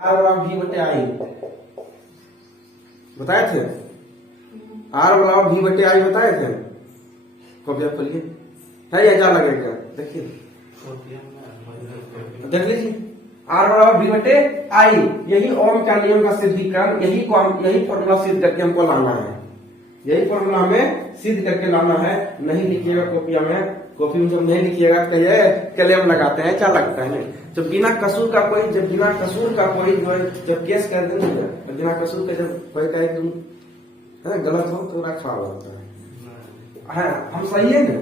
Are बराबर भी बटे आई बताए थे। आर बराबर भी बटे आई बताए थे। कॉपी आप खोलिए है या क्या लगेगा देखिए देख लीजिए। आर बराबर भी बटे आई, यही ओम का नियम का सिद्धीकरण, यही फॉर्मूला सिद्ध करके हमको लाना है। यही फॉर्मूला हमें सिद्ध करके लाना है। नहीं लिखिएगा कॉपिया में, कॉपी में जब नहीं लिखिएगा कहिए क्लेम लगाते हैं, क्या लगता है। जब बिना कसूर का कोई जो जब केस कर देंगे, बिना कसूर का जब कोई कहे तुम गलत हो तो खराब होता है। हम सही है ना।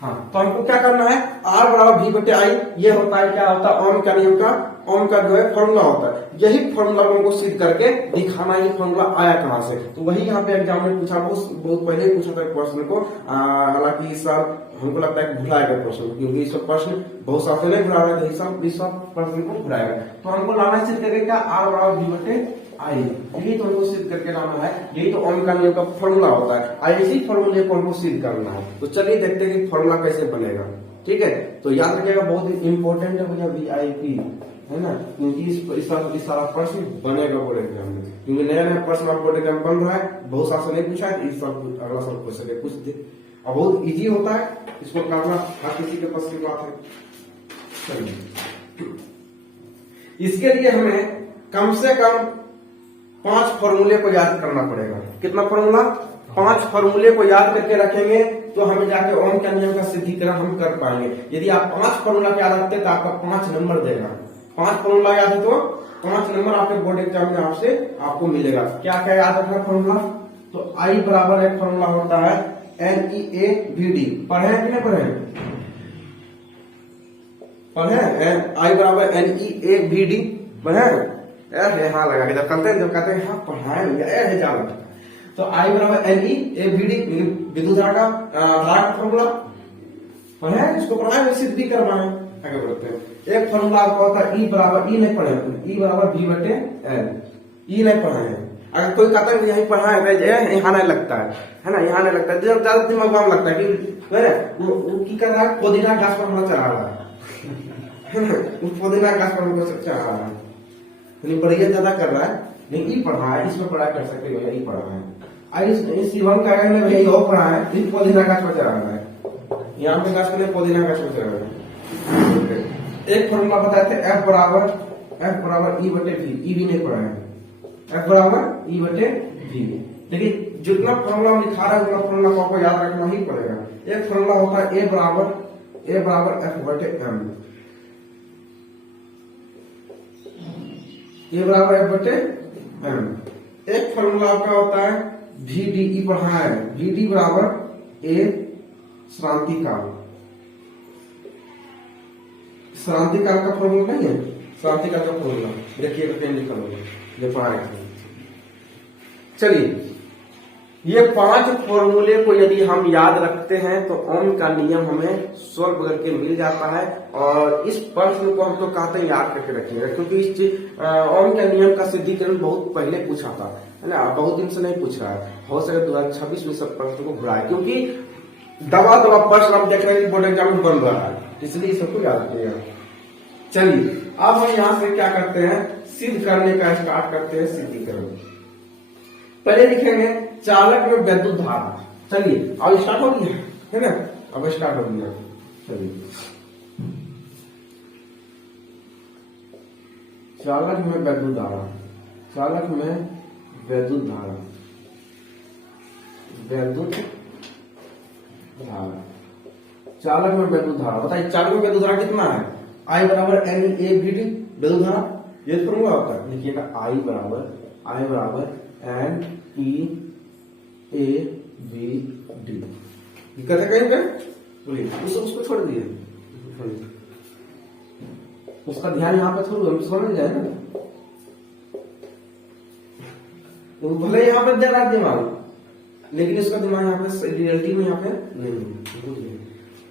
हाँ, तो हमको क्या करना है, आर बराबर भी बटे आई, ये होता है क्या होता है ओम का नियम का, ओम का जो है फॉर्मूला होता है। यही फॉर्मूला को हमको सिद्ध करके दिखाना, ये फॉर्मूला आया कहाँ से। तो वही यहाँ पे एग्जाम में पूछा, बहुत पहले पूछा था क्वेश्चन को। हालांकि इस साल हमको लगता है भुलाएगा क्वेश्चन, क्योंकि इस प्रश्न बहुत साल पहले भुलाया था, इस सब प्रश्न को भुलाएगा। तो हमको लाना सिद्ध करके क्या, आर बराबर भी बटे आई, यही तो हमको सिद्ध करके लाना है। यही तो ओम का नियम का फॉर्मूला होता है। इसी फॉर्मूले को हमको सिद्ध करना है। तो चलिए देखते हैं कि फॉर्मूला कैसे बनेगा। ठीक है, तो याद रखिएगा बहुत इंपॉर्टेंट है भैया VIP, है ना, क्योंकि इस सारा प्रश्न बनेगा बोर्ड एग्जाम में, क्योंकि नया नया प्रश्न आप बोर्ड एग्जाम बन रहा है। बहुत साल से नहीं पूछा है, इस साल अगला साल पूछ सके कुछ दे, और बहुत इजी होता है, इसको करना हर किसी के पास की बात है। इसके लिए हमें कम से कम 5 फॉर्मूले को याद करना पड़ेगा। कितना फॉर्मूला, 5 फॉर्मूले को याद करके रखेंगे तो हमें जाके ओम के नियम का सिद्धीकरण हम कर पाएंगे। यदि आप 5 फॉर्मूला याद रखते तो आपका 5 नंबर देगा। 5 फॉर्मूला याद है तो 5 नंबर आपके बोर्ड एग्जाम में आपको मिलेगा। क्या क्या याद रखना फॉर्मूला, तो आई बराबर एक फॉर्मूला होता है NEAVD, पढ़े कि नहीं पढ़े, आई बराबर NEAVD पढ़े। हाँ लगा के जब कहते हैं हाँ पढ़ाए भैया जाओ। तो आई बराबर NEAVD विद्युत धारा का फॉर्मूला पढ़े, इसको पढ़ाए सिद्ध भी करवाए। आगे बढ़ते हैं। एक फॉर्मूला आपका होता है E बराबर, E नहीं पढ़े, E बराबर V बटे L, E नहीं पढ़े हैं। अगर कोई कहता है यही पढ़ा है, यहाँ नहीं लगता है ना, यहाँ नहीं लगता है, जब ज्यादा दिमाग में लगता है कि वो की कर रहा है, पुदीना घास पर हमला चढ़ा रहा है, पुदीना घास पर हमला चढ़ा रहा है, बढ़िया ज्यादा कर रहा है। लेकिन ई पढ़ा है, इसमें पढ़ा कर सकते हो, यही पढ़ा है। इस शिवम का यही हो पढ़ा है, इस पुदीना घास पर चढ़ा रहा है, यहाँ पे घास पर पुदीना घास पर चढ़ा रहा है। एक फॉर्मूला बताए थे F बराबर E बटे V, E भी नहीं पढ़ा है, F बराबर E बटे V। देखिए जितना फॉर्मूला लिखा रहा है उतना फॉर्मूला को आपको याद रखना ही पड़ेगा। एक फॉर्मूला होता है A बराबर F बटे M, A बराबर F बटे M। एक फॉर्मूला आपका होता है VDE पढ़ा है, VD बराबर A श्रांति काल का फॉर्मूला नहीं है, श्रांति काल का फॉर्मूला देखिए पेन लिखा होगा, ये पढ़ा है। चलिए ये 5 फॉर्मूले को यदि हम याद रखते हैं तो ओम का नियम हमें सॉल्व करके मिल जाता है। और इस प्रश्न को हम तो कहते हैं याद करके रखिएगा, क्योंकि इस ओम के नियम का सिद्धीकरण बहुत पहले पूछा था, है ना, बहुत दिन से नहीं पूछ रहा है। हो सके 2026 में सब प्रश्न को घुराए, क्योंकि दबा प्रश्न हम देख रहे हैं बोर्ड एग्जाम में बन रहा है, इसलिए सबको याद रखिएगा। चलिए अब हम यहाँ से क्या करते हैं, सिद्ध करने का स्टार्ट करते हैं सिद्धीकरण। पहले लिखेंगे चालक में विद्युत धारा। चलिए अब स्टार्ट हो गया है ना, अब स्टार्ट हो गया। चलिए चालक में विद्युत धारा, चालक में विद्युत धारा, चालक में विद्युत धारा बताइए, चालक में विद्युत धारा कितना है, I बराबर NEAVD विद्युत धारा, ये फॉर्मूला होता है। देखिएगा I बराबर NEAVD, कैसे कहेंगे, बोलिए उसको छोड़ दिए, उसका ध्यान यहाँ पे थोड़ा हम समझ जाए ना, तो भले यहाँ पे दे रहा है दिमाग, लेकिन इसका दिमाग यहाँ पे रियलिटी में यहाँ पे नहीं।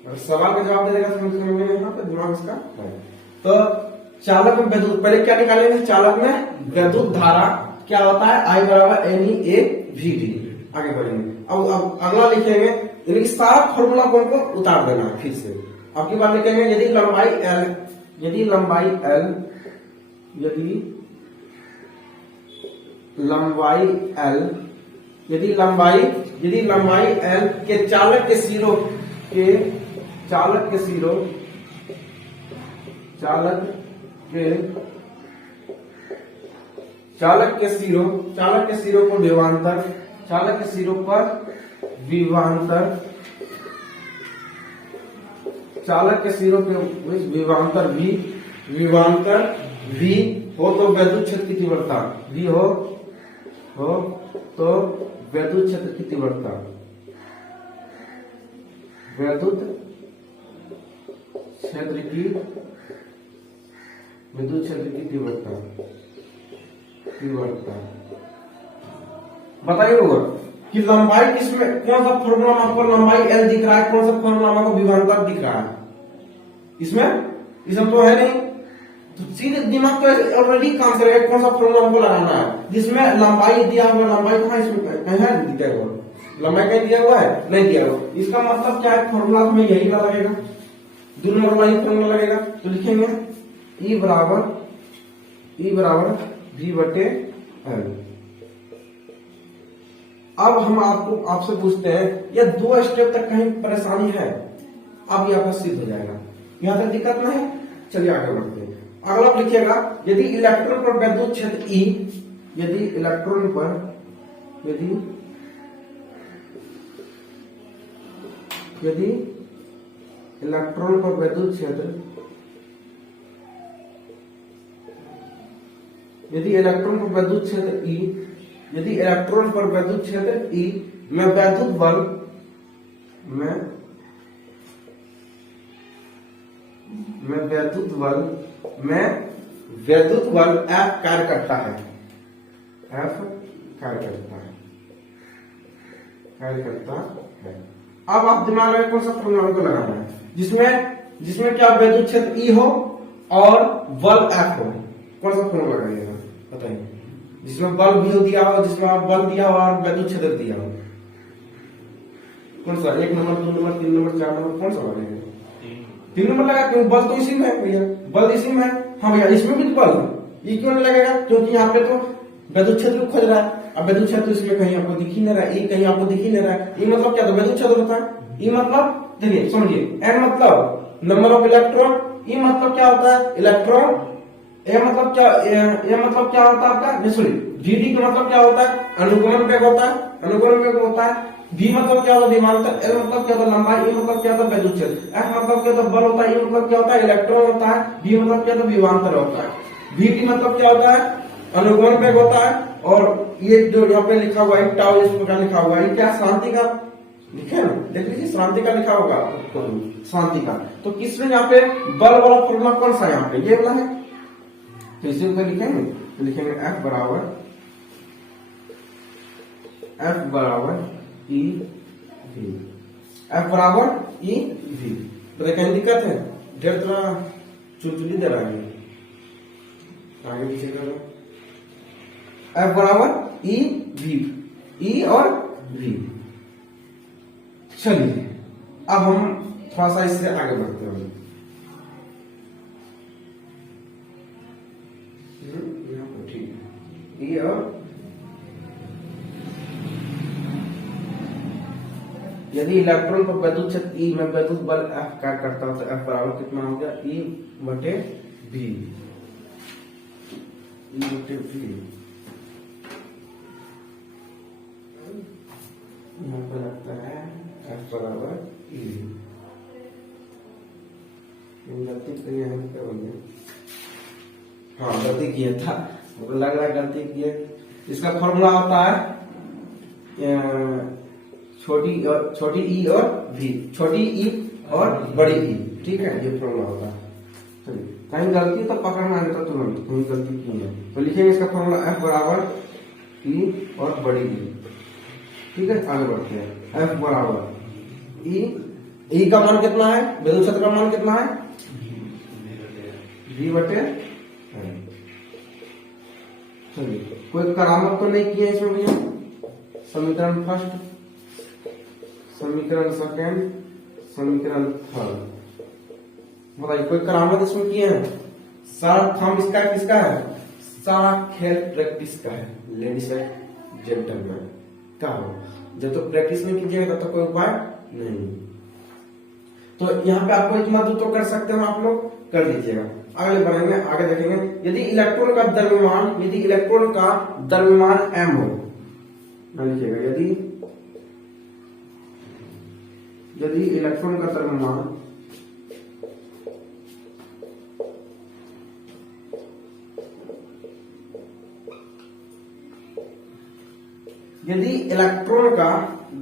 अगर सवाल का जवाब देगा समझ यहाँ पे दिमाग इसका है। तो चालक में विद्युत, पहले क्या निकालेंगे, चालक में विद्युत धारा क्या होता है, I बराबर NEAVD। आगे बढ़ेंगे, अब अगला लिखेंगे, यानी सारा फॉर्मूला को हमको उतार देना है। फिर से अब की बात लिखेंगे, यदि लंबाई L लंबाई L, यदि लंबाई L के चालक के सिरों पर विभवांतर V हो तो वैद्युत क्षेत्र की तीव्रता V हो तो वैद्युत क्षेत्र की तीव्रता बताइए होगा कि लंबाई किसमें, कौन सा फॉर्मूला आपको लंबाई L दिख रहा है, कौन सा फॉर्मूला आपको विभवांतर दिख रहा है? इसमें तो है नहीं, तो सीधे दिमाग तो ऑलरेडी काम से रहेगा, कौन सा फॉर्मूला हमको लगाना है जिसमें लंबाई दिया हुआ, लंबाई कहाँ इसमें कहीं है दिया हुआ, लंबाई कहीं दिया हुआ है, नहीं दिया हुआ, इसका मतलब क्या है, फॉर्मूला में यही वाला लगेगा, 2 नंबर वाला ही फॉर्मूला लगेगा। तो लिखेंगे E बराबर V/L। अब हम आपसे पूछते हैं, ये 2 स्टेप तक कहीं परेशानी है, अब ये आपका सिद्ध हो जाएगा, यहां तक दिक्कत नहीं। चलिए आगे बढ़ते हैं। अगला आप लिखिएगा, यदि इलेक्ट्रॉन पर वैद्युत क्षेत्र E, यदि इलेक्ट्रॉन पर वैद्युत क्षेत्र E में वैद्युत बल F कार्य करता है, अब आप दिमाग में कौन सा फॉर्मूला को लगाना है जिसमें क्या वैद्युत क्षेत्र E हो और बल F हो, कौन सा फॉर्मूला लगाइएगा बताइए, जिसमें बल भी दिया हो, जिसमें आप बल दिया हो और वैद्युत क्षेत्र दिया हो, कौन सा? 1 नंबर, 2 नंबर, 3 नंबर, 4 नंबर, कौन सा लगेगा? 3 नंबर लगा, क्यों? बल तो इसी में है भैया, बल इसी में है। हाँ भैया, इसमें भी तो बल, ये क्यों नहीं लगेगा? क्योंकि यहाँ पे तो वैद्युत क्षेत्र खोज रहा है, अब वैद्युत क्षेत्र इसमें कहीं आपको दिख ही नहीं रहा है, E कहीं आपको दिख ही नहीं रहा है। E मतलब क्या था? वैद्युत क्षेत्र होता है। E मतलब देखिए समझिए, N मतलब नंबर ऑफ इलेक्ट्रॉन, E मतलब क्या होता है? इलेक्ट्रॉन। A मतलब क्या होता है आपका? सॉरी, VD का मतलब क्या होता है? अनुगमन वेग होता है। V मतलब क्या होता है? विभवांतर। L मतलब क्या होता है? लंबाई। E मतलब क्या होता है? वैद्युत क्षेत्र। F मतलब क्या होता है? बल होता है। E मतलब क्या होता है? इलेक्ट्रॉन होता है। V मतलब क्या होता है? विभवांतर होता है। VT मतलब क्या होता है? अनुगमन वेग होता है। और ये जो यहाँ पे लिखा हुआ है टाउ, इस प्रकार लिखा हुआ है, क्या शांति का लिखे ना, देख लीजिए शांति का लिखा होगा, शांति का। तो किसमें यहाँ पे बल वाला फॉर्मूला कौन सा यहाँ पे? ये वाला है, तो इसी को लिखेंगे, तो लिखेंगे F बराबर EV। तो कहीं दिक्कत है? ढेर तरह चुलचुली दे रहा है, आगे पीछे करो। F बराबर EV, E और V। चलिए अब हम थोड़ा सा इससे आगे बढ़ते हैं। ठीक है, E और यदि इलेक्ट्रॉन पर वैद्युत क्षेत्र E में वैद्युत बल F क्या करता है, तो F बराबर कितना हो गया? E/V। यहाँ पर लगता है F बराबर EV। गलती किया है क्या बोलिए? हाँ गलती किया था, मुझे लग रहा है गलती किया। इसका फॉर्मूला होता है छोटी ई और V, छोटी ई और बड़ी ई, ठीक है, ये फॉर्मूला होता है। चलिए कहीं गलती तो पकड़ना है, तो तुरंत कहीं गलती की है, तो लिखेंगे इसका फॉर्मूला F बराबर E और बड़ी ई। ठीक है, आगे बढ़ते हैं। F बराबर E का मान कितना है? वैद्युत क्षेत्र का मान कितना है? V/L। चलिए कोई करामत तो नहीं किया इसमें भैया? समीकरण फर्स्ट, समीकरण सेकंड, समीकरण थर्ड, बताइए कोई करामत इसमें किए हैं? सारा काम इसका किसका है? सारा खेल प्रैक्टिस का है, लेडीज है जेंटलमैन का हो। जब तो प्रैक्टिस नहीं कीजिएगा तब तो कोई उपाय नहीं। तो यहाँ पे आपको इतना दूर तो कर सकते हो आप लोग, कर लीजिएगा। अगले बढ़ेंगे, आगे देखेंगे। यदि इलेक्ट्रॉन का द्रव्यमान m हो, मान लीजिएगा यदि इलेक्ट्रॉन का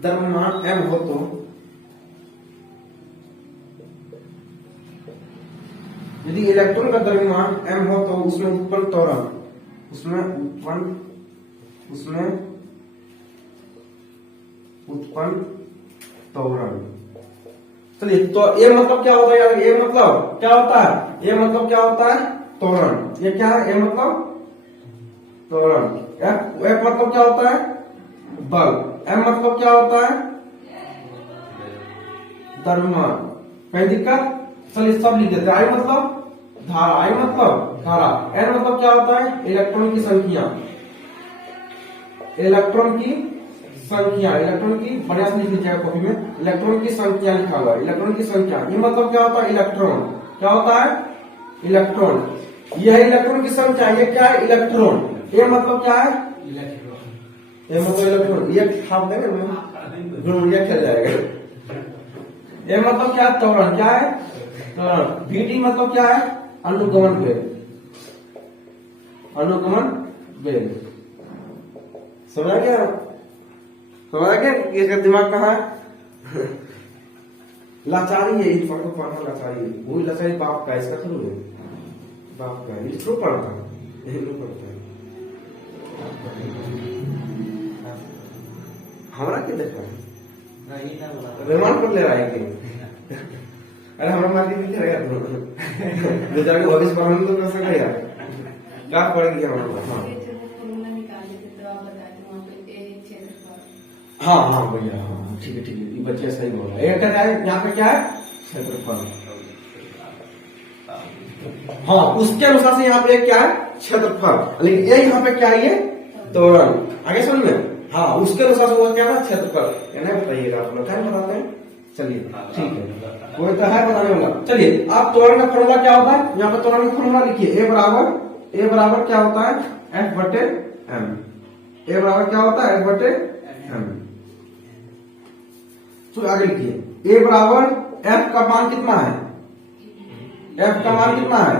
द्रव्यमान m हो तो यदि इलेक्ट्रॉन का द्रव्यमान m हो तो उसमें उत्पन्न त्वरण। चलिए, तो ये मतलब क्या होता है यार? ये मतलब क्या होता है? ये मतलब क्या होता है? त्वरण। ये क्या है? ये मतलब त्वरण। F मतलब क्या होता है? बल। M मतलब क्या होता है? द्रव्यमान। कहीं दिक्कत? चलिए सब लिख देते हैं। I मतलब धारा, I मतलब धारा, N मतलब क्या होता है? इलेक्ट्रॉन की संख्या, इलेक्ट्रॉन की बढ़िया से लिख लीजिएगा कॉपी में, इलेक्ट्रॉन की संख्या लिखा हुआ है, इलेक्ट्रॉन की संख्या। ये मतलब क्या होता है? इलेक्ट्रॉन। क्या होता है? इलेक्ट्रॉन। यह है इलेक्ट्रॉन की संख्या। ये क्या है? इलेक्ट्रॉन। ये मतलब क्या है? ये मतलब इलेक्ट्रॉन। ये छाप देंगे, ये खेल जाएगा। ये मतलब क्या? त्वरण। क्या है? त्वरण। VT मतलब क्या है? अनुगमन वेग। समझा क्या? इसका दिमाग कहाँ है? लाचारी है, इन को पढ़ना लाचारी है। वही लाचारी बाप का, इसका थोड़ा है, बाप का है। इसको पढ़ता है हमारा क्या देखा है? रेमान कर ले रहा है कि अरे हमारा मार्केट में क्या दो जाके भविष्य पढ़ने तो कर सके यार, क्या पड़ेगी हमारा? हाँ भैया, हाँ ठीक है ये बच्चे सही बोल रहे हैं। यहाँ पे क्या है? क्षेत्रफल। हाँ, उसके अनुसार से यहाँ पे क्या है? क्षेत्रफल। लेकिन ये यहाँ पे क्या है? ये त्वरण। आगे समझ में? हाँ, उसके अनुसार से वो क्या है? क्षेत्रफल। ये नहीं बताइएगा आप लोग, क्या बताते हैं? चलिए ठीक है, कोई तो है बताने वाला। चलिए, आप त्वरण का फॉर्मूला क्या होता है? यहाँ पे त्वरण का फॉर्मूला लिखिए। ए बराबर क्या होता है? F/m। ए बराबर क्या होता है? F/m। तो आगे लिखिए, ए बराबर F का मान कितना है? F का मान कितना है?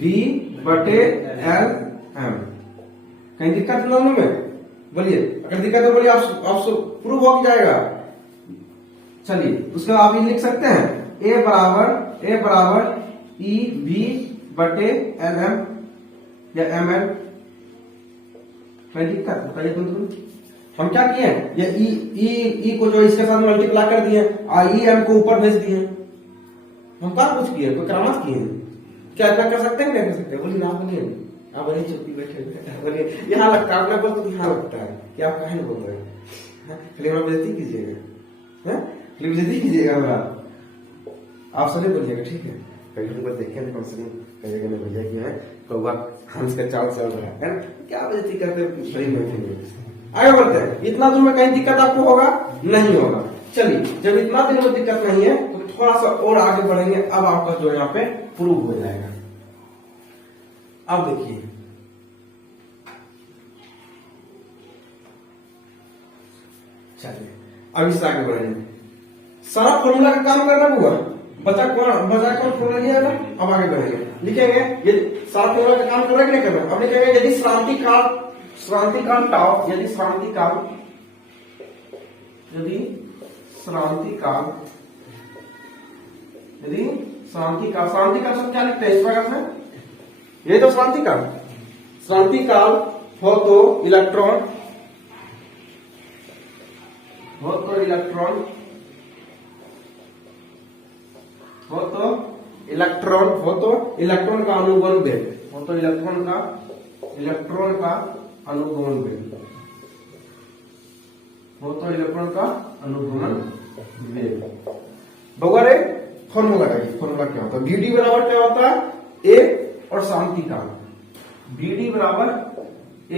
EV/L m। कहीं दिक्कत दोनों में? बोलिए, अगर दिक्कत है बोलिए, आप प्रूव हो जाएगा। चलिए, उसके बाद आप ये लिख सकते हैं, ए बराबर EV/LM या ML। कहीं दिक्कत बताइए तुम? हम क्या किए? ये ई को जो इसके साथ मल्टीप्लाई कर दिए, EM को ऊपर भेज दिए। हम क्या कुछ किए? कोई करामात किए? क्या कर सकते हैं? क्या कर सकते हैं? बोलिए आप, बोलिए आप, बोलिए चुप्पी बैठे बोलिए। यहाँ लगता है, आपने बोलते तो यहाँ लगता है कि आप कहे बोल रहे हैं। फिर हमें बेइज्जती कीजिएगा, फिर बेइज्जती कीजिएगा हमारा। आप सभी बोलिएगा, ठीक है? कहीं हमको देखे ना, कम से कम कहिएगा ना भैया कि है कौवा हंस का चाल चल रहा है ना, क्या बेइज्जती करते शरीर में। आगे बढ़ते हैं। इतना दूर में कहीं दिक्कत आपको होगा? नहीं होगा। चलिए, जब इतना दिन में दिक्कत नहीं है तो थोड़ा सा और आगे बढ़ेंगे। अब आपका जो यहाँ पे प्रूव हो जाएगा। अब देखिए, चलिए अब इससे आगे बढ़ेंगे। सारा फॉर्मूला का काम करना हुआ, बचा कौन फॉर्मूला लिया ना। अब आगे बढ़ेंगे, लिखेंगे ये सारा फॉर्मूला का काम कर रहा है कि नहीं कर रहा। अब लिखेंगे, यदि श्रांति काल टाउ, यदि श्रांति काल सब क्या लिखते हैं इस प्रकार में? ये तो श्रांति काल हो तो इलेक्ट्रॉन का अनुगमन वेग, इलेक्ट्रॉन का अनुगमन वेग। बगैर फॉर्मूला क्या होता है? VD बराबर क्या होता है? ए और शांति काल। बी डी बराबर ए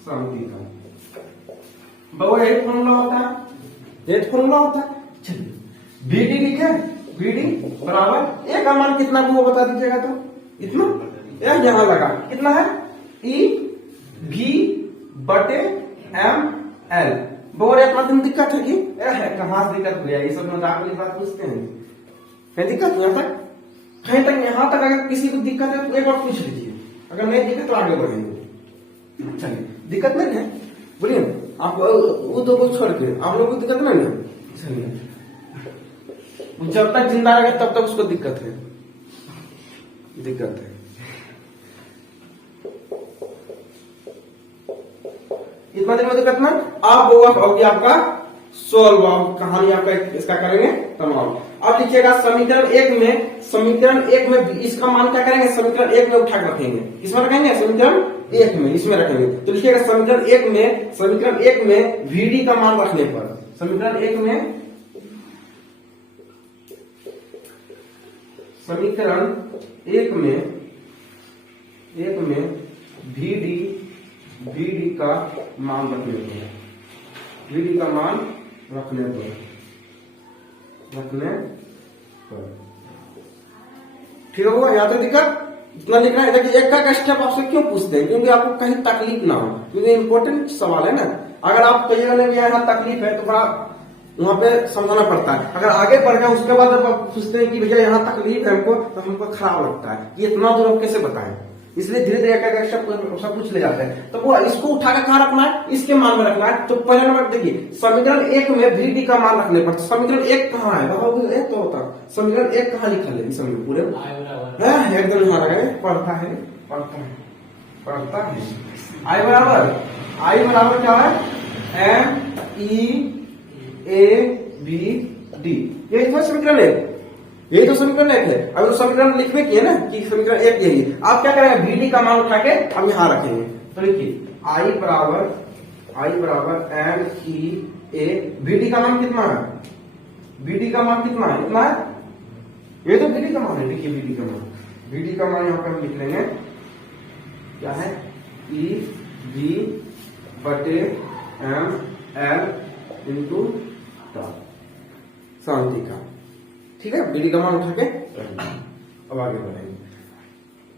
साइन थीटा। बराबर यही फॉर्मूला होता है, यही फॉर्मूला होता है। चलिए बी डी लिखे, बी डी बराबर ए का मान कितना वो बता दीजिएगा तो इतना यहां लगा कितना है ई भी बटे एम एल। बराबर एक बात दिक्कत है कि कहां से दिक्कत हो गया, ये सब मजाक वाली बात पूछते हैं, कहीं दिक्कत यहाँ तक, कहीं तक यहां तक अगर किसी को दिक्कत है तो एक बार पूछ लीजिए, अगर नहीं दिक्कत तो आगे बढ़ेंगे। चलिए दिक्कत नहीं है, बोलिए आप वो दो को छोड़ के आप लोग को दिक्कत नहीं है। चलिए जब तक जिंदा रहेगा तब तक उसको दिक्कत है, दिक्कत है। इतना दिन में दिक्कत ना आप होगी आपका सोल्व, कहानी आपका इसका करेंगे तमाम। अब लिखिएगा समीकरण एक में इसका मान क्या करेंगे, समीकरण एक में उठा के रखेंगे, इसमें रखेंगे समीकरण एक में, इसमें रखेंगे। तो लिखिएगा समीकरण एक में VD का मान रखने पर, समीकरण एक में VD का मान रखने पर, VD का मान रखने पर ठीक होगा। यहाँ तक दिक्कत इतना लिखना है। देखिए एक का स्टेप आपसे क्यों पूछते हैं, क्योंकि आपको कहीं तकलीफ ना हो, क्योंकि इंपॉर्टेंट सवाल है ना। अगर आप कहिएगा नहीं यहाँ तकलीफ है तो थोड़ा वहां पे समझाना पड़ता है। अगर आगे बढ़ गया उसके बाद आप पूछते हैं कि भैया यहाँ तकलीफ है हमको, तो हमको खराब लगता है कि इतना दूर आप कैसे बताएं, इसलिए धीरे धीरे एक सब कुछ ले जाते हैं। तो वो इसको उठाकर कहाँ रखना है, इसके मान में रखना है। तो पहले नंबर देखिए समीकरण एक में VD का मान रखने पर, समीकरण एक कहाँ है, एक तो होता समीकरण एक कहाँ लिखा है, इस पूरे एकदम यहाँ लगा पढ़ता है आई बराबर क्या है MEABD, यही तो समीकरण यही तो समीकरण एक है। अब तो समीकरण लिखने की है ना कि समीकरण एक यही, आप क्या करेंगे VD का मान उठा के हम यहाँ रखेंगे। तो लिखिए I बराबर MEA, VD का मान कितना है, VD का मान कितना है, इतना है, ये तो VD का मान है। देखिए VD का मान यहाँ पे हम लिख लेंगे क्या है EB बटे ML इंटू शांति का, ठीक है। VD का मान उठा के अब आगे बढ़ेंगे।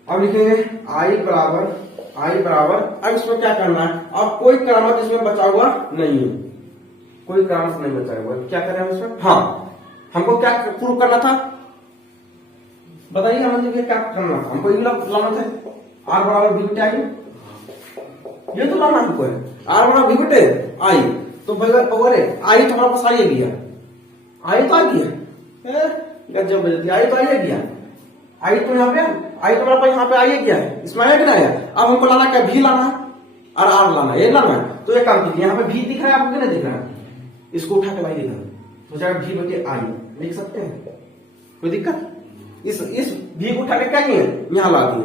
अब लिखेंगे I बराबर अब इसमें क्या करना है, अब कोई करामत इसमें बचा हुआ नहीं है, कोई करामत नहीं बचा हुआ, क्या करें हम इसमें, हाँ हमको क्या प्रूव करना था बताइए, हमें क्या करना था, हमको लाना था R बराबर B बटे I, ये तो लाना हमको है R बराबर B बटे I। तो भैया पावर है I तो हमारे पास आ गया, I तो आ गया, गजब बजती आई तो आइए गया, आई तो यहाँ पे आई तो हमारे यहाँ पे आइए गया है, इसमें आया कि नहीं आया। अब हमको लाना क्या, भी लाना और आर लाना, ये लाना है। तो एक काम कीजिए, यहाँ पे भी दिख रहा है आपको, नहीं दिख रहा है, इसको उठा के लाइए इधर, तो जाएगा भी बटे आई, लिख सकते हैं कोई दिक्कत। इस भी को उठा के क्या किए यहाँ ला दिए,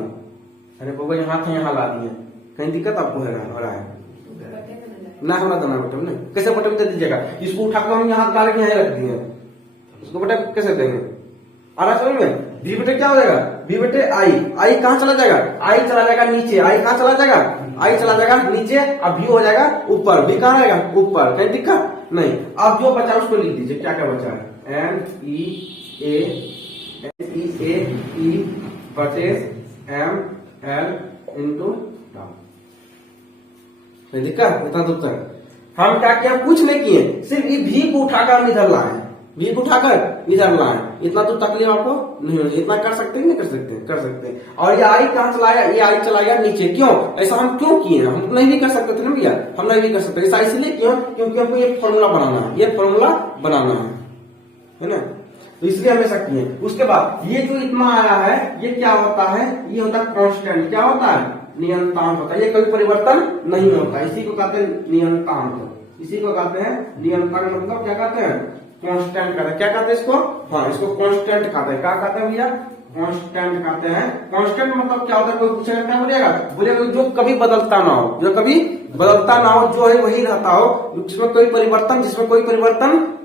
अरे बाबा यहाँ था यहाँ ला दिए, कहीं दिक्कत आपको हो रहा है ना, होना देना बटन नहीं, कैसे बटन दे दीजिएगा, इसको उठा के हम यहाँ डाल के यहाँ रख दिए, उसको बेटा कैसे देंगे, आ रहा समझ में। बी बेटे क्या हो जाएगा, बी बेटे आई कहाँ चला जाएगा, आई चला जाएगा नीचे, आई कहाँ चला जाएगा, आई चला जाएगा नीचे, अब भी हो जाएगा ऊपर, भी कहाँ रहेगा ऊपर, कहीं दिक्कत नहीं। अब जो बचा उसको लिख दीजिए, क्या क्या बचा है MEA बटे ML इंटू दिक्कत, इतना दूर तक हम क्या किया, कुछ नहीं किए, सिर्फ ये भी को उठाकर इधर लाए, भी को उठाकर इधर लाए, इतना तो तकलीफ आपको नहीं होगी, इतना कर सकते हैं नहीं कर सकते, कर सकते हैं। और ये आई कहाँ चलाया, ये आई चलाया नीचे, क्यों ऐसा हम क्यों किए, हम नहीं भी कर सकते थे ना भैया, हम नहीं भी कर सकते, ऐसा इसलिए क्यों, क्योंकि हमको ये फॉर्मूला बनाना है, ये फॉर्मूला बनाना है ना, तो इसलिए हमेशा किए। उसके बाद ये जो इतना आया है ये क्या होता है, ये होता है कांस्टेंट, क्या होता है नियंतांक होता है, ये कभी परिवर्तन नहीं होता, इसी को कहते हैं नियंतांक, इसी को कहते हैं नियंत्रण, मतलब क्या कहते हैं कांस्टेंट कहते हैं, क्या कहते हैं इसको, हाँ इसको कांस्टेंट कहते हैं, क्या कहते हैं भैया कांस्टेंट कहते हैं। कांस्टेंट मतलब क्या होता है, कोई पूछेगा क्या बोलेगा, बोलेगा जो कभी बदलता ना हो, जो कभी बदलता ना हो, जो है वही रहता हो, जिसमें कोई परिवर्तन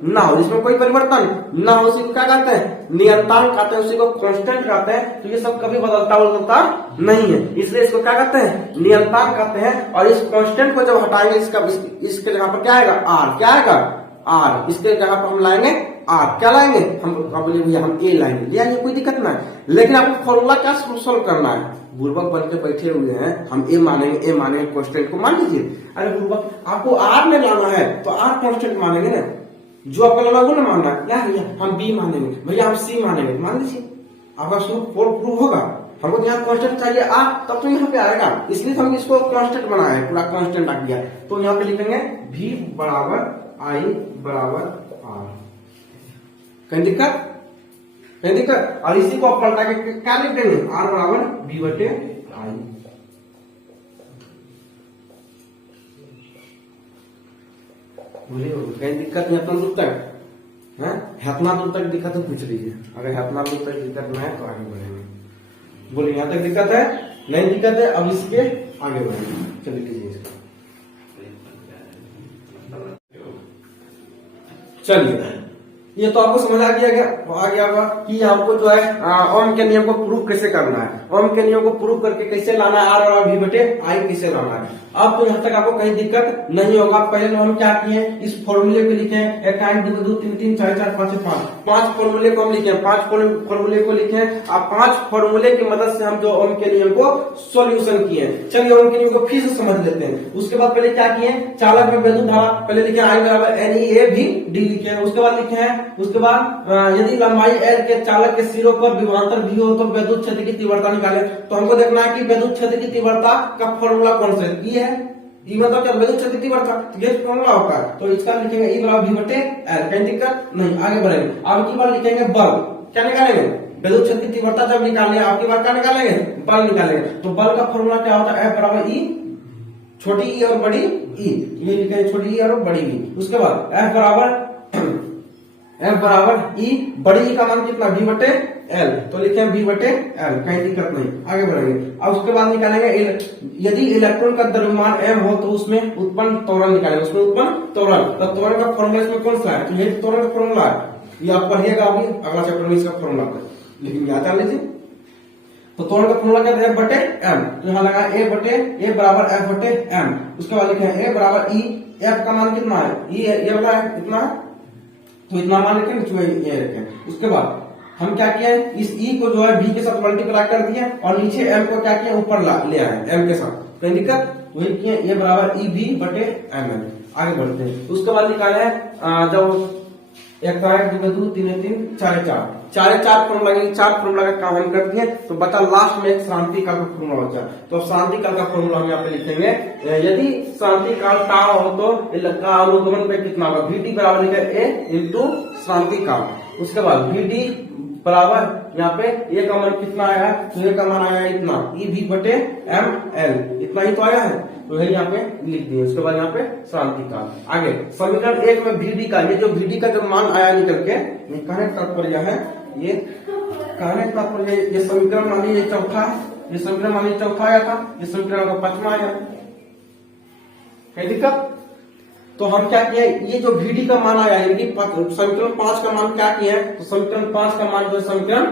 ना हो, जिसमें कोई परिवर्तन ना हो, उसी को क्या कहते हैं, नियतांक कहते हैं, उसी को कांस्टेंट कहते हैं। तो ये सब कभी बदलता नहीं है, इसलिए इसको क्या कहते हैं, नियतांक कहते हैं। और इस कांस्टेंट को जब हटाएंगे, इसके जगह पर क्या आएगा, आर, क्या आएगा, आर, इसके जगह पर हम लाएंगे आर, क्या लाएंगे हम, बोले भैया हम ए लाएंगे, यानी कोई दिक्कत ना है। लेकिन आपको फॉर्मूला क्या सोल्व करना है, बुर्बक बन के बैठे हुए हैं, हम ए मानेंगे कांस्टेंट को मान लीजिए। अरे बुर्बक, आपको आर में लाना है तो आर कांस्टेंट मानेंगे ना, जो आपको लगा वो ना मानना, यार भैया हम बी मानेंगे, भैया हम सी मानेंगे, मान लीजिए आपका प्रूव होगा। हमको यहाँ कांस्टेंट चाहिए आ, तब तो यहाँ पे आएगा, इसलिए हम इसको कांस्टेंट बनाया है, पूरा कांस्टेंट रख दिया। तो यहाँ पे लिखेंगे v बराबर आई बराबर आर, कहीं दिक्कत, और इसी को पलटा के क्या लिख देंगे, आर बराबर बी बटे आई। कहीं दिक्कत नहीं, इतना दूर तक है, इतना दूर तक दिक्कत है पूछ लीजिए, अगर इतना दूर तक दिक्कत नहीं है तो आगे बढ़ेंगे। बोलिए यहाँ तक दिक्कत है, नहीं दिक्कत है, अब इसके आगे बढ़ेंगे, चलिए कीजिए इसका। चलिए ये तो आपको समझ आ गया होगा कि आपको जो है ओम के नियम को प्रूव कैसे करना है, ओम के नियम को प्रूव करके कैसे लाना है, आर और वी बटे आई कैसे लाना है। अब तो यहाँ तक आपको कहीं दिक्कत नहीं होगा। पहले हम क्या किए, इस फॉर्मूले को लिखे, 1 2 2 3 3 4 4 5 5 फॉर्मूले को हम लिखे, 5 फॉर्मूले को लिखे। अब 5 फॉर्मूले की मदद से हम जो ओम के नियम को सॉल्यूशन किए। चलिए ओम के नियम को फिर से समझ लेते हैं। उसके बाद पहले क्या किए, चालक में वैद्युत धारा पहले लिखे, आई बराबर एन ई ए भी डी लिखे। उसके बाद लिखे हैं, उसके बाद यदि लंबाई एल के चालक के सिरों पर विभवांतर भी हो तो विद्युत क्षेत्र की तीव्रता निकाले। तो हमको देखना है कि विद्युत क्षेत्र की तीव्रता का फॉर्मूला कौन सा है, ई है, ई मतलब क्या, विद्युत क्षेत्र की तीव्रता, ये फॉर्मूला होता है। तो इसका लिखेंगे ई बराबर वी बटे एल, कहीं दिक्कत नहीं, आगे बढ़ेंगे। अब की बार लिखेंगे बल, क्या निकालेंगे, विद्युत क्षेत्र की तीव्रता जब निकालेंगे, आपकी बार क्या निकालेंगे, बल निकालेंगे। तो बल का फॉर्मूला क्या होता है, एफ बराबर ई, छोटी ई और बड़ी ई, ये लिखेंगे छोटी ई और बड़ी ई। उसके बाद एफ बराबर ई, बड़ी ई का मान कितना, वी बटे एल, तो लिखे वी बटे एल, कहीं दिक्कत नहीं, आगे बढ़ेंगे। अब उसके बाद निकालेंगे यदि इलेक्ट्रॉन का द्रव्यमान एम हो तो उसमें उत्पन्न त्वरण निकालेंगे, उसमें उत्पन्न त्वरण। तो त्वरण का फॉर्मूला इसमें कौन सा है, तो ये त्वरण का फॉर्मूला है, ये आप पढ़िएगा अभी अगला चैप्टर में इसका फॉर्मूला, लेकिन याद कर लीजिए। तो त्वरण का फॉर्मूला क्या है, एफ बटे एम, तो यहाँ लगा ए बटे ए बराबर एफ बटे एम। उसके बाद लिखे ए बराबर ई, एफ का मान कितना है, ई ये वाला है इतना, तो इतना मान रखें, ये रखें। उसके बाद हम क्या किए, इस ई को जो है बी के साथ मल्टीप्लाई कर दिए और नीचे एम को क्या किया, ऊपर ले आए एम के साथ, कोई दिक्कत, वही किए, ये बराबर ई बी बटे एम एल। आगे बढ़ते हैं। उसके बाद निकाले जब 1 2 3 3 4 फॉर्मूला, 4 फॉर्मूला का काम हम कर दिए। तो बचा लास्ट में एक शांति काल का फॉर्मूला बचा। तो शांति काल का फॉर्मूला हम यहाँ पे लिखेंगे, यदि शांति काल टाउ हो तो अनुगमन पे कितना होगा, वी बराबर लिखे ए इंटू शांति काल। उसके बाद वी डी बराबर यहाँ पे ए का मान कितना आया है, तो ए का मान आया है इतना, ई भी बटे एम एल, इतना ही तो आया है, तो यही यहाँ पे लिख दिए। उसके बाद यहाँ पे शांति काल। आगे समीकरण 1 में वी डी का, ये जो वी डी का जो मान आया निकल के, कहने का तात्पर्य है, ये कहने का तात्पर्य, ये समीकरण मानी ये चौथा है, ये समीकरण मानी चौथा आया था, ये समीकरण का 5वां आया, कहीं दिक्कत। तो हम क्या किए, ये जो वीडी का मान आया है, समीकरण 5 का मान क्या किया है, तो समीकरण 5 का मान जो समीकरण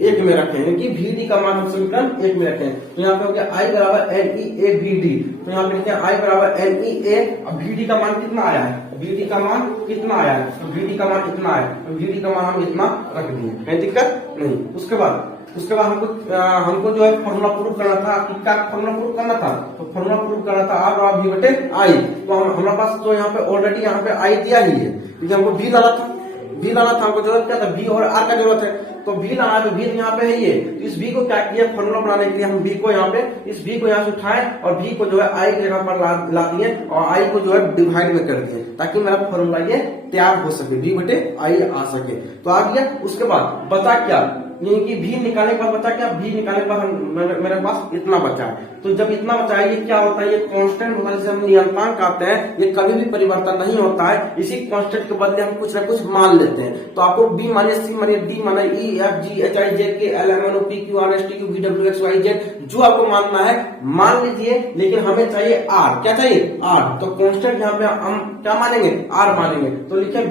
1 में रखे हैं, कि वीडी का मान हम समीकरण 1 में रखे हैं। तो यहाँ पे हो गया आई बराबर N E A B D, तो यहाँ पे लिखे आई बराबर एन ई ए, अब वीडी का मान कितना आया है, वीडी का मान कितना आया है, तो वीडी का मान इतना है, तो वीडी का मान हम इतना रख दिए, कहीं दिक्कत नहीं। उसके बाद हमको जो है फॉर्मूला प्रूव करना था, कि क्या फॉर्मूला प्रूव करना था, तो फॉर्मूला प्रूव करना था आर बराबर वी बटे आई। तो हमारे पास तो यहाँ पे ऑलरेडी यहाँ पे आई दिया ही है, क्योंकि हमको वी लाना था, हमको जरूरत क्या था, वी और आर का जरूरत है, तो वी लाना है, तो वी यहाँ पे है ये। तो इस वी को क्या किया, फॉर्मूला बनाने के लिए हम वी को यहाँ पे, इस वी को यहाँ से उठाए और वी को जो है आई की जगह पर ला दिए और आई को जो है डिवाइड में कर दिए, ताकि मेरा फॉर्मूला ये तैयार हो सके, वी बटे आई आ सके। तो आ गया। उसके बाद बचा क्या, यानी कि भी निकालने के बाद बचा क्या, भी निकालने के बाद मेरे पास इतना बचा है। तो जब इतना बचा है ये क्या होता है, ये कांस्टेंट होता है, जिसे हम नियतांक कहते हैं, ये कभी भी परिवर्तन नहीं होता है। इसी कांस्टेंट के बदले हम कुछ ना कुछ मान लेते हैं। तो आपको बी मानिए, सी मानिए, डी मानिए, E F G H I J K L M N O P Q R S T Q V W X Y Z, जो आपको मानना है मान लीजिए, लेकिन हमें चाहिए आर। क्या चाहिए, आर। तो कांस्टेंट यहाँ पे हम क्या मानेंगे, आर मानेंगे। तो लिखे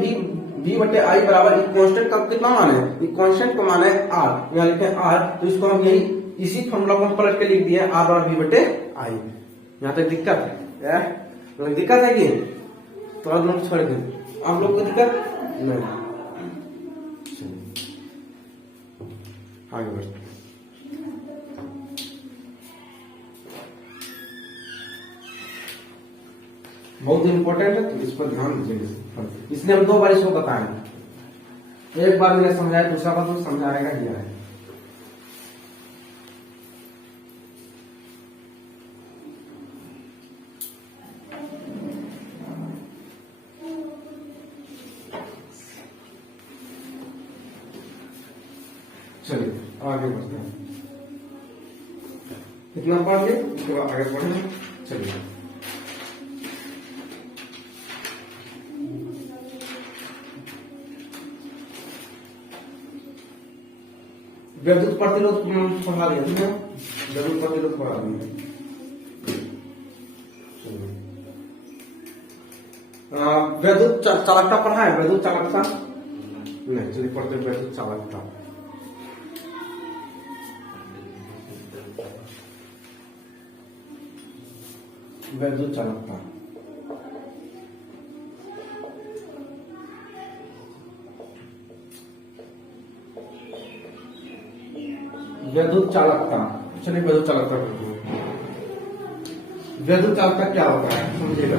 v बटे आई बराबर कांस्टेंट का कितना मान है, ये कांस्टेंट का मान है आर, यहाँ लिखे आर। तो इसको हम यही इसी फॉर्मूला को हम पलट के लिख दिए, आर और v बटे आई। यहाँ तक दिक्कत है, दिक्कत है कि तो आप लोग छोड़ दें, आप लोग को दिक्कत नहीं, आगे बढ़ते। बहुत इंपॉर्टेंट है, तो इस पर ध्यान दीजिए। इसलिए हम 2 बार इसको बताएंगे, एक बार मैंने समझाया, दूसरा बार तो समझाएगा ही है। चलिए आगे बढ़ते हैं, इतना पढ़ लिया, उसके बाद आगे बढ़ेंगे। चलिए विद्युत प्रतिरोध पढ़ा लिया था, विद्युत प्रतिरोध पढ़ा लिया। विद्युत चालकता पढ़ा है, विद्युत चालकता नहीं, चलिए पढ़ते विद्युत चालकता। विद्युत चालकता विद्युत चालकता, चलिए विद्युत चालकता करते हैं। विद्युत चालकता क्या होता है समझिएगा।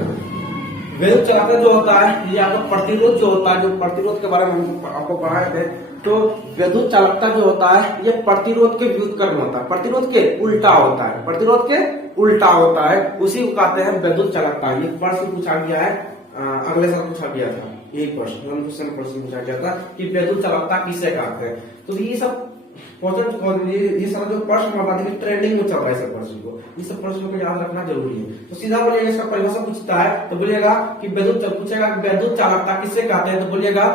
विद्युत चालकता जो होता है, ये आपका प्रतिरोध जो होता है, जो प्रतिरोध के बारे में हम आपको पढ़ाए थे। तो विद्युत चालकता जो होता है, ये प्रतिरोध के व्युत्क्रम होता है, प्रतिरोध के उल्टा होता है, प्रतिरोध के उल्टा होता है, उसी को कहते हैं विद्युत चालकता। ये प्रश्न पूछा गया है, अगले साल पूछा गया था यही प्रश्न पूछा गया था कि विद्युत चालकता किसे कहते हैं। तो ये सब ये सारा जो प्रश्न हमारा देखिए ट्रेंडिंग में चल रहा है, सब प्रश्न को, इस सब प्रश्नों को याद रखना जरूरी है। तो सीधा बोलिएगा, इसका परिभाषा पूछता है तो बोलिएगा कि पूछेगा विद्युत चालकता किसे कहते हैं, तो बोलिएगा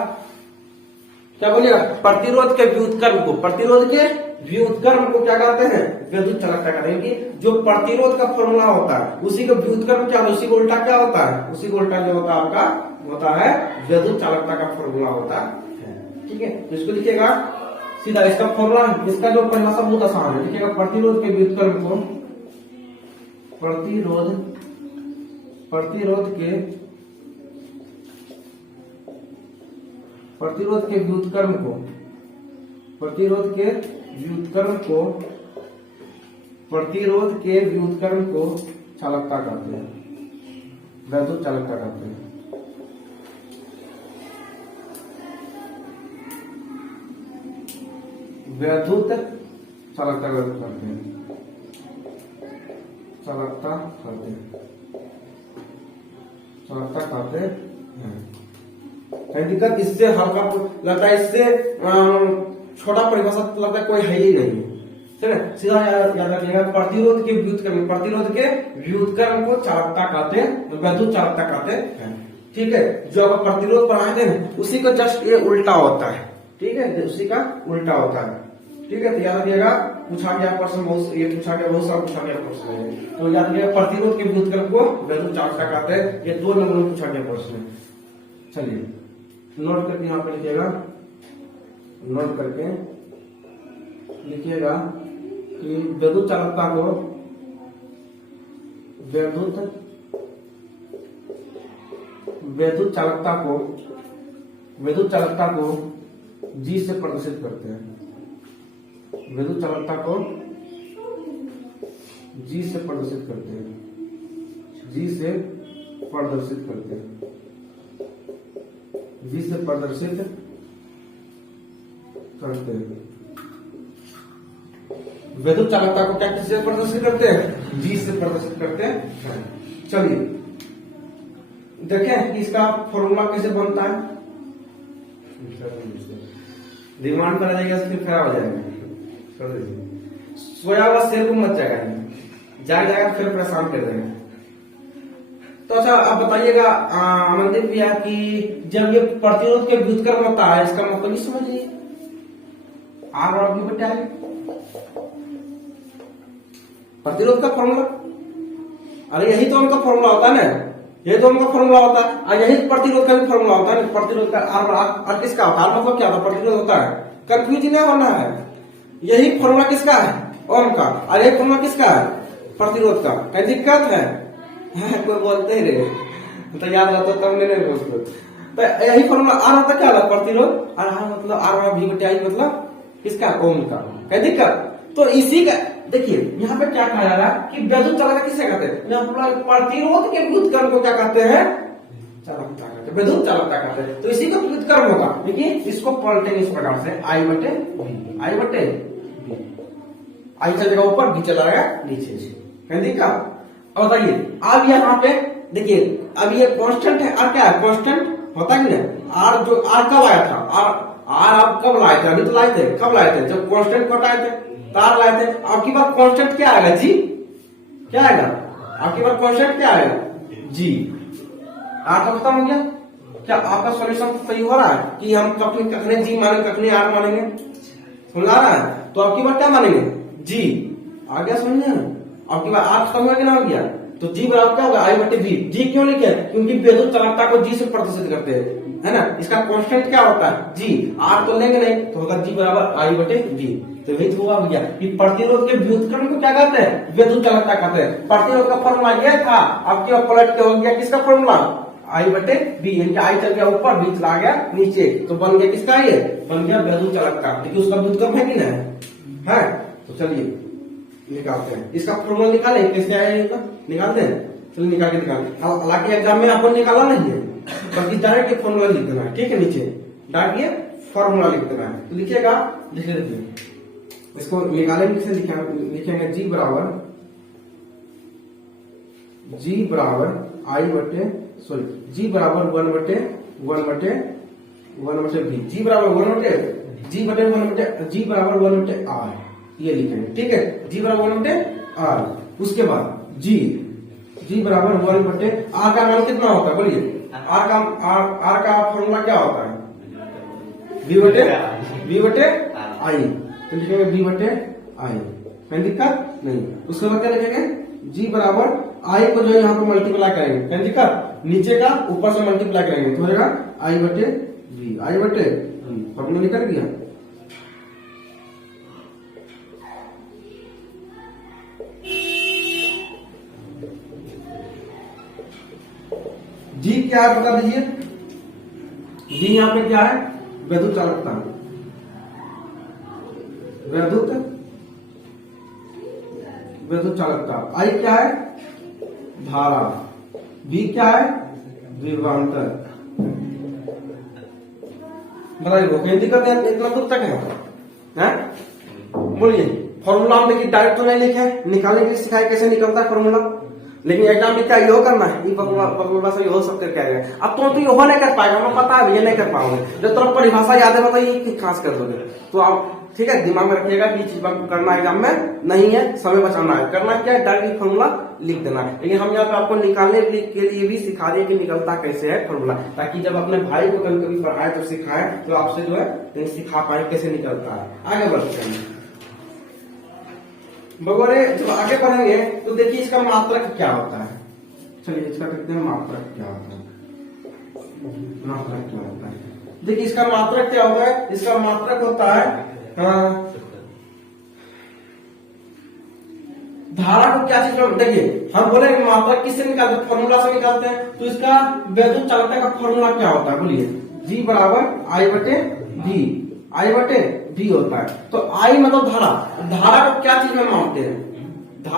क्या बोलिएगा, प्रतिरोध के व्युत्क्रम को, प्रतिरोध के व्युत्क्रम को क्या कहते हैं, विद्युत चालकता कहते हैं। कि जो प्रतिरोध का फॉर्मूला होता है उसी का व्युत्क्रम क्या, उसी को उल्टा क्या होता है, उसी को उल्टा जो होता है आपका होता है विद्युत चालकता का फॉर्मूला होता है। ठीक है, तो इसको लिखिएगा सीधा, इसका फॉर्मूला, इसका जो परिभाषा बहुत आसान है, लिखिएगा प्रतिरोध के व्युत्क्रम को, प्रतिरोध के व्युत्क्रम को, प्रतिरोध के व्युत्क्रम को चालकता कहते हैं, विद्युत चालकता कहते हैं। विद्युत चालकता करते हैं, चालकता कहते हैं। दिक्कत इससे हल्का लगता है, इससे छोटा परिभाषा लगता है कोई है ही नहीं। ठीक है, सीधा याद रखिएगा, प्रतिरोध के व्युत्क्रम को चालकता कहते हैं, विद्युत चालकता कहते हैं। ठीक है, जो आप प्रतिरोध बनाए थे उसी का जस्ट ये उल्टा होता है। ठीक है, उसी का उल्टा होता है। ठीक है, तो याद रखिएगा, पूछा गया प्रश्न बहुत, ये पूछा गया बहुत सारा पूछा गया प्रश्न है। तो याद रखिएगा प्रतिरोध के व्युत्क्रम को विद्युत चालकता कहते हैं, ये 2 नंबर में पूछा गया प्रश्न। चलिए नोट करके यहाँ पे लिखिएगा, नोट करके लिखिएगा कि विद्युत चालकता को जी से प्रदर्शित करते हैं, विद्युत चालकता को जी से प्रदर्शित करते हैं, जी से प्रदर्शित करते हैं, जी से प्रदर्शित करते हैं। विद्युत चालकता को क्या किससे प्रदर्शित करते हैं, जी से प्रदर्शित करते हैं। चलिए देखें कि इसका फॉर्मूला कैसे बनता है। डिमांड पर आ जाएगा तो फिर खराब हो जाएगा। छोड़ दीजिए, सोया हुआ शेर को मत जगाइए, जाएगा फिर परेशान कर देगा। तो अच्छा आप बताइएगा अमनदीप भैया कि जब ये प्रतिरोध के व्युत्क्रम होता है इसका मतलब नहीं समझिए, आर और बी बटे आई प्रतिरोध का फॉर्मूला। अरे यही तो उनका फॉर्मूला होता है ना, यही तो उनका फॉर्मूला होता है और यही प्रतिरोध का भी फॉर्मूला होता है। प्रतिरोध का आर किसका होता है, मतलब क्या होता है, प्रतिरोध होता है। कंफ्यूज नहीं होना है, यही फॉर्मूला किसका है, ओम का, और यही फॉर्मूला किसका है, प्रतिरोध का। कहीं दिक्कत है कोई बोलते ही रहे तो याद रहता तब नहीं बोलते। तो यही फॉर्मूला आर होता क्या होता, प्रतिरोध, और आर मतलब आर बी बटे आई मतलब किसका, ओम का। कहीं दिक्कत। तो इसी का देखिए यहाँ पे क्या कहा जा रहा है कि विद्युत चालकता किसे कहते हैं, यहाँ प्रतिरोध के व्युत्क्रम को क्या कहते हैं, चालकता कहते हैं, विद्युत चालकता कहते हैं। तो इसी का व्युत्क्रम होगा, देखिए इसको पलटेंगे इस प्रकार से, आई बटे बी, आई बटे बी, आई चलेगा ऊपर, बी चला जाएगा नीचे। कहीं दिक्कत। अब बताइए अब यहाँ पे देखिए, अब ये कांस्टेंट है, आर क्या है, कांस्टेंट होता है कि नहीं। आर जो आर कब आया था, आर आप कब लाए थे, अभी तो लाए थे, कब लाए थे, जब कांस्टेंट को हटाए थे, तार लाए थे। आपकी बार कांस्टेंट क्या आएगा, जी, क्या आएगा आपकी बार कांस्टेंट क्या आएगा, जी। आर का खत्म हो गया। क्या आपका सॉल्यूशन तो सही हो रहा है कि हम कखने जी मानेंगे, कखने आर मानेंगे, समझ आ रहा है। तो आपकी बार क्या मानेंगे, जी, आ गया समझे। आपकी बार आर खत्म हो गया ना, हो गया। तो जी बराबर क्या होगा, आई बटे बी। जी क्यों लिखे, क्योंकि विद्युत चालकता को जी से प्रदर्शित करते हैं, है ना। इसका कांस्टेंट क्या होता है, जी। आर तो लेंगे नहीं, तो होगा जी बराबर आई बटे बी। तो वही तो हुआ भैया कि प्रतिरोध के व्युत्क्रम को क्या कहते हैं, विद्युत चालकता कहते हैं। प्रतिरोध का फॉर्मूला यह था, अब क्या पलट के हो गया किसका फॉर्मूला, आई बटे बी, यानी आई चल गया ऊपर, बी चला गया नीचे, तो बन गया किसका, ये बन गया विद्युत चालकता। देखिए उसका व्युत्क्रम है कि नहीं है। तो चलिए निकालते हैं, इसका फॉर्मूला निकाले, कैसे आएगा निकालते हैं, चलिए निकाल के निकालते। हालांकि एग्जाम में अपन निकाला नहीं है, बल्कि डायरेक्ट ये फॉर्मूला लिख देना है, ठीक है। नीचे डायरेक्ट ये फॉर्मूला लिख देना है, तो लिखिएगा, लिख लीजिए। इसको निकालेंगे, किसे लिखेंगे, जी बराबर आई बटे सॉरी जी बराबर वन बटे बी, जी बराबर वन बटे जी बराबर वन बटे आर, ये लिखेंगे, ठीक है। जी बराबर वन बटे आर। उसके बाद जी बराबर वन बटे आर का मान कितना होता है, बोलिए। आर का फॉर्मूला क्या होता है, बी बटे आई, तो लिखेंगे बी बटे आई, कोई दिक्कत नहीं। उसके बाद क्या लिखेंगे, जी बराबर आई को जो है यहाँ पे मल्टीप्लाई करेंगे, कोई दिक्कत, नीचे का ऊपर से मल्टीप्लाई करेंगे तो हो जाएगा आई बटे बी, आई बटे बी। फॉर्मूला निकल गया। जी क्या है बता दीजिए, जी यहाँ पे क्या है, विद्युत चालकता, विद्युत चालकता। आई क्या है, धारा। बी क्या है, विभवांतर। बताइए कोई दिक्कत है, इतना दूर तक है। बोलिए फॉर्मूला हम देखिए डायरेक्ट तो नहीं लिखे, निकालने के लिए सिखाए कैसे निकलता है फॉर्मूला, लेकिन एग्जाम में क्या यो करना है, बकवास से यो सब करके आएगा। अब तो यो नहीं कर पाएगा, हमें पता है ये नहीं कर पाओगे। जब तरफ परिभाषा याद है बताइए खास कर दोगे तो आप, ठीक है, दिमाग में रखिएगा कि चीज करना एग्जाम में नहीं है, समय बचाना है। करना क्या है, डायरेक्ट फॉर्मूला लिख देना है। लेकिन हम यहाँ पे आपको निकालने के लिए भी सिखा दें कि निकलता कैसे है फॉर्मूला, ताकि जब अपने भाई को कभी कभी पढ़ाए तो सिखाए तो आपसे जो है सिखा पाए कैसे निकलता है। आगे बढ़ते हैं बगोरे, जब आगे बढ़ेंगे तो देखिए इसका मात्रक क्या होता है। चलिए इसका कहते हैं मात्रक क्या होता है, मात्रक क्या होता है। देखिए इसका मात्रक क्या होता है, इसका मात्रक होता है धारा को क्या चीज में, देखिए हम बोले मात्रक किससे निकालते हैं, फॉर्मूला से निकालते हैं। तो इसका विद्युत चालकता का फॉर्मूला क्या होता है, बोलिए। जी बराबर आई बटे बी, आई बटे बी होता है। तो आई मतलब धारा, धारा को क्या चीज में मापते हैं,